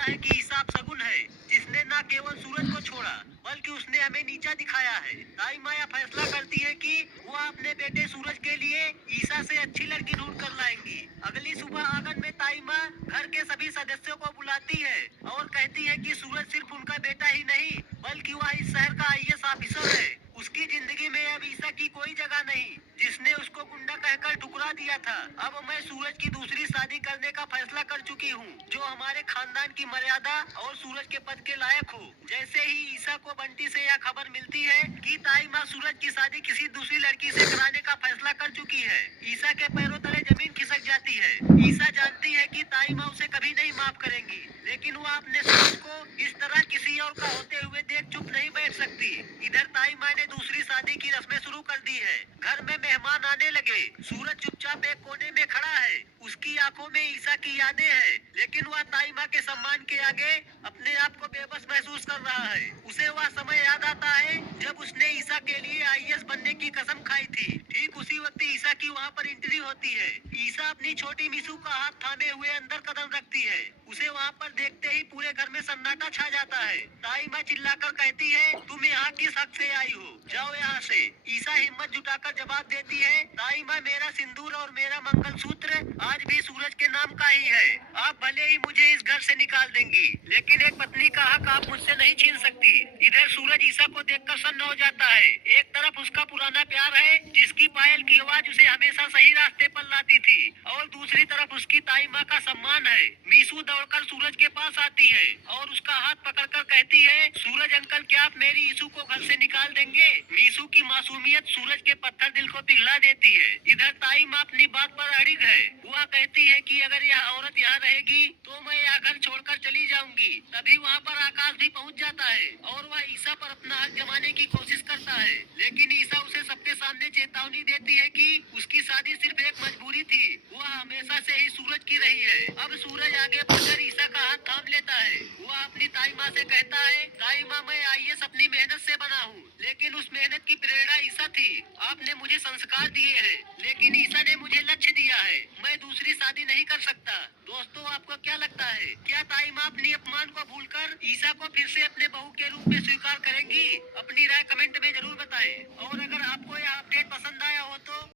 कहता है कि ईसा अपशगुन है, जिसने न केवल सूरज को छोड़ा, बल्कि उसने हमें नीचा दिखाया है। ताई माया फैसला करती है कि वो अपने बेटे सूरज के लिए ईसा से अच्छी लड़की ढूंढ कर लाएंगी। अगली सुबह आंगन में ताई माँ घर के सभी सदस्यों को बुलाती है और कहती है कि सूरज सिर्फ उनका बेटा ही नहीं, बल्कि वह इस शहर का आईएएस ऑफिसर है। उसकी जिंदगी में अब ईसा की कोई जगह नहीं, जिसने उसको गुंडा कहकर ठुकरा दिया था। अब मैं सूरज की दूसरी शादी करने का फैसला कर चुकी हूँ, जो हमारे खानदान की मर्यादा और सूरज के पद के लायक हो। जैसे ही ईसा को बंटी से यह खबर मिलती है कि ताई माँ सूरज की शादी किसी दूसरी लड़की से कराने का फैसला कर चुकी है, ईसा के पैरों तले जमीन खिसक जाती है। ईसा जानती है कि ताई माँ उसे कभी नहीं माफ करेंगी, लेकिन वह अपने सूरज को इस तरह किसी और का होते हुए देख चुप नहीं बैठ सकती। इधर ताई माँ ने दूसरी शादी की रस्में शुरू कर दी है। घर में मेहमान आने लगे। सूरज चुपचाप एक कोने में खड़ा है। उसकी आंखों में ईसा की यादें हैं, लेकिन वह ताई माँ के सम्मान के आगे अपने आप को बेबस महसूस कर रहा है। उसे वह समय याद आता है जब उसने ईसा के लिए आईएएस बनने की कसम खाई थी। ठीक उसी वक्त ईसा की वहाँ पर एंट्री होती है। ईसा अपनी छोटी मिसू का हाथ थामे हुए अंदर कदम रखती है। उसे वहाँ पर देखते ही पूरे घर में सन्नाटा छा जाता है। ताई माँ चिल्लाकर कहती है, तुम यहाँ किस हक से आई हो? जाओ यहाँ से। ईसा हिम्मत जुटाकर जवाब देती है, ताई माँ, मेरा सिंदूर और मेरा मंगलसूत्र आज भी सूरज के नाम का ही है। आप भले ही मुझे इस घर से निकाल देंगी, लेकिन एक पत्नी का हक आप मुझसे नहीं छीन सकती। इधर सूरज ईसा को देखकर सन्न हो जाता है। एक तरफ उसका पुराना प्यार है, जिसकी पायल की आवाज उसे हमेशा सही रास्ते पर लाती थी, और दूसरी तरफ उसकी ताई माँ का सम्मान है। मीसू दौड़कर सूरज के पास आती है और उसका हाथ पकड़कर कहती है, सूरज अंकल, क्या आप मेरी ईसू को घर से निकाल देंगे? मीसू की मासूमियत सूरज के पत्थर दिल को पिघला देती है। इधर ताई माँ अपनी बात पर अड़िग है। वह कहती है कि अगर यह औरत यहाँ रहेगी तो मैं यह घर छोड़कर चली जाऊंगी। तभी वहाँ पर आकाश भी पहुँच जाता है और वह ईसा पर अपना हक जमाने की कोशिश करता है, लेकिन ईसा उसे सबके सामने चेतावनी देती है कि उसकी शादी सिर्फ एक मजबूरी थी। वह हमेशा से ही सूरज की रही है। अब सूरज आगे बढ़कर ईसा का हाथ थाम लेता है। वह अपनी ताई माँ से कहता है, ताई माँ, मैं आईएएस अपनी मेहनत से बना हूँ, लेकिन उस मेहनत की प्रेरणा ईसा थी। आपने मुझे संस्कार दिए हैं, लेकिन ईसा ने मुझे लक्ष्य दिया है। मैं दूसरी शादी नहीं कर सकता। दोस्तों, आपको क्या लगता है? क्या ताई माँ अपनी अपमान को भूलकर ईसा को फिर से अपने बहू के रूप में स्वीकार करेंगी? अपनी राय कमेंट में जरूर बताएं। और अगर आपको यह अपडेट पसंद आया हो तो